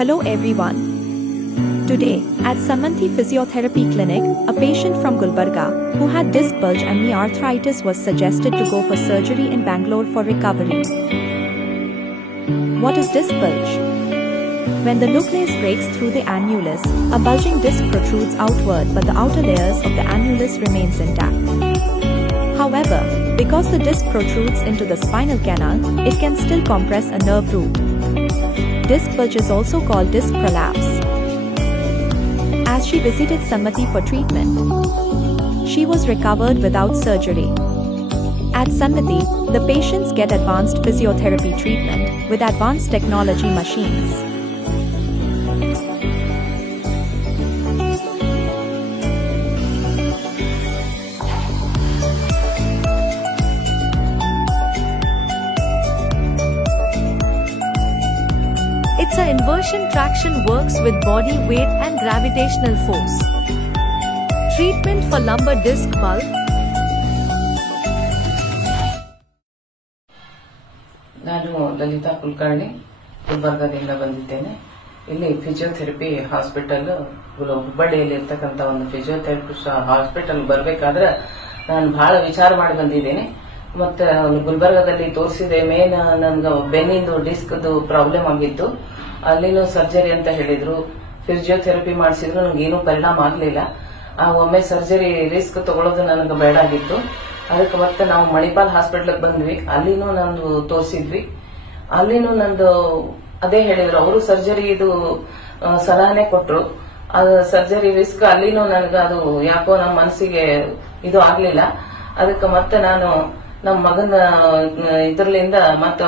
Hello everyone. Today, at Samanthi Physiotherapy Clinic, a patient from Gulbarga, who had disc bulge and knee arthritis was suggested to go for surgery in Bangalore for recovery. What is disc bulge? When the nucleus breaks through the annulus, a bulging disc protrudes outward but the outer layers of the annulus remains intact. However, because the disc protrudes into the spinal canal, it can still compress a nerve root. Disc bulge is also called disc prolapse. As she visited Samanthi for treatment, she was recovered without surgery. At Samanthi, the patients get advanced physiotherapy treatment with advanced technology machines. It's a inversion traction works with body weight and gravitational force. Treatment for lumbar disc bulge. ನಾನು ಲಲಿತಾ ಕುಲಕರ್ಣಿ ಗುಲ್ಬರ್ಗಾದಿಂದ ಬಂದಿದ್ದೇನೆ. ಇಲ್ಲಿ physiotherapy hospital ಹುಬ್ಬಳ್ಳಿಯಲ್ಲಿ ಇರ್ತಕ್ಕಂಥ ಒಂದು physiotherapy hospital ಬರಬೇಕಾದ್ರೆ ನಾನು ಬಹಳ ವಿಚಾರ ಮಾಡಿ ಬಂದಿದ್ದೇನೆ. ಮತ್ತೆ ಗುಲ್ಬರ್ಗಾದಲ್ಲಿ ತೋರಿಸಿದೆ. ಮೇನ್ ನನ್ಗೆ ಬೆನ್ನಿಂದು ಡಿಸ್ಕ್ದು ಪ್ರಾಬ್ಲಮ್ ಆಗಿತ್ತು. ಅಲ್ಲಿನೂ ಸರ್ಜರಿ ಅಂತ ಹೇಳಿದ್ರು. ಫಿಸಿಯೋಥೆರಪಿ ಮಾಡಿಸಿದ್ರು, ನನಗೇನು ಪರಿಣಾಮ ಆಗಲಿಲ್ಲ. ಒಮ್ಮೆ ಸರ್ಜರಿ ರಿಸ್ಕ್ ತಗೊಳ್ಳೋದು ನನಗೆ ಬೇಡ ಆಗಿತ್ತು. ಅದಕ್ಕೆ ಮತ್ತೆ ನಾವು ಮಣಿಪಾಲ್ ಹಾಸ್ಪಿಟಲ್ಗೆ ಬಂದ್ವಿ. ಅಲ್ಲಿನೂ ನಂದು ತೋರಿಸಿದ್ವಿ. ಅಲ್ಲಿನೂ ನಂದು ಅದೇ ಹೇಳಿದ್ರು. ಅವರು ಸರ್ಜರಿ ಇದು ಸಲಹೆ ಕೊಟ್ರು. ಅದು ಸರ್ಜರಿ ರಿಸ್ಕ್ ಅಲ್ಲಿನೂ ನನಗೆ ಅದು ಯಾಕೋ ನಮ್ಮ ಮನಸ್ಸಿಗೆ ಇದು ಆಗ್ಲಿಲ್ಲ. ಅದಕ್ಕೆ ಮತ್ತೆ ನಾನು ನಮ್ಮ ಮಗನ ಇದರಲ್ಲಿಂದ ಮತ್ತೆ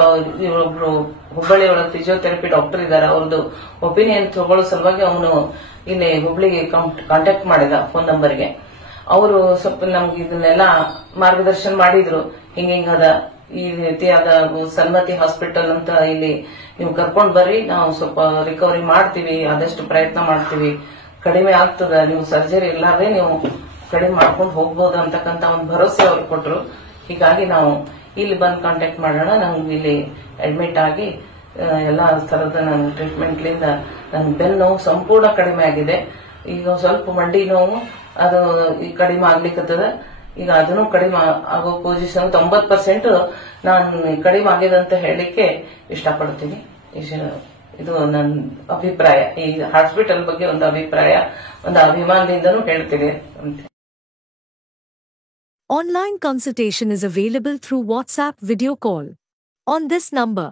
ಒಬ್ರು ಹುಬ್ಬಳ್ಳಿ ಒಳಗೆ ಫಿಸಿಯೋಥೆರಪಿ ಡಾಕ್ಟರ್ ಇದ್ದಾರೆ. ಅವ್ರದ್ದು ಒಪಿನಿಯನ್ ತಗೊಳ್ಳೋ ಸಲುವಾಗಿ ಅವನು ಇಲ್ಲಿ ಹುಬ್ಳಿಗೆ ಕಾಂಟ್ಯಾಕ್ಟ್ ಮಾಡಿದ ಫೋನ್ ನಂಬರ್ಗೆ. ಅವರು ಸ್ವಲ್ಪ ನಮ್ಗೆ ಇದನ್ನೆಲ್ಲ ಮಾರ್ಗದರ್ಶನ ಮಾಡಿದ್ರು. ಹಿಂಗದ ಈ ರೀತಿಯಾದ ಸನ್ಮತಿ ಹಾಸ್ಪಿಟಲ್ ಅಂತ ಇಲ್ಲಿ ನೀವು ಕರ್ಕೊಂಡ್ ಬರ್ರಿ, ನಾವು ಸ್ವಲ್ಪ ರಿಕವರಿ ಮಾಡ್ತೀವಿ, ಆದಷ್ಟು ಪ್ರಯತ್ನ ಮಾಡ್ತೀವಿ, ಕಡಿಮೆ ಆಗ್ತದ, ನೀವು ಸರ್ಜರಿ ಇಲ್ಲಾರ್ದೆ ನೀವು ಕಡಿಮೆ ಮಾಡ್ಕೊಂಡು ಹೋಗ್ಬೋದು ಅಂತಕ್ಕಂತ ಒಂದು ಭರವಸೆ ಅವ್ರು ಕೊಟ್ರು. ಹೀಗಾಗಿ ನಾವು ಇಲ್ಲಿ ಬಂದು ಕಾಂಟ್ಯಾಕ್ಟ್ ಮಾಡೋಣ. ನಂಗೆ ಇಲ್ಲಿ ಅಡ್ಮಿಟ್ ಆಗಿ ಎಲ್ಲಾ ತರದ ನನ್ನ ಟ್ರೀಟ್ಮೆಂಟ್ಲಿಂದ ನನ್ನ ಬೆನ್ನು ನೋವು ಸಂಪೂರ್ಣ ಕಡಿಮೆ ಆಗಿದೆ. ಈಗ ಸ್ವಲ್ಪ ಮಂಡಿ ನೋವು ಅದು ಕಡಿಮೆ ಆಗ್ಲಿಕ್ಕತ್ತದ. ಈಗ ಅದನ್ನು ಕಡಿಮೆ ಆಗೋ ಪೊಸಿಷನ್ 90% ನಾನು ಕಡಿಮೆ ಆಗಿದೆ ಅಂತ ಹೇಳಲಿಕ್ಕೆ ಇಷ್ಟಪಡ್ತೀನಿ. ಇದು ನನ್ನ ಅಭಿಪ್ರಾಯ. ಈ ಹಾಸ್ಪಿಟಲ್ ಬಗ್ಗೆ ಒಂದು ಅಭಿಪ್ರಾಯ, ಒಂದು ಅಭಿಮಾನದಿಂದನೂ ಹೇಳ್ತೀನಿ. Online consultation is available through WhatsApp video call on this number.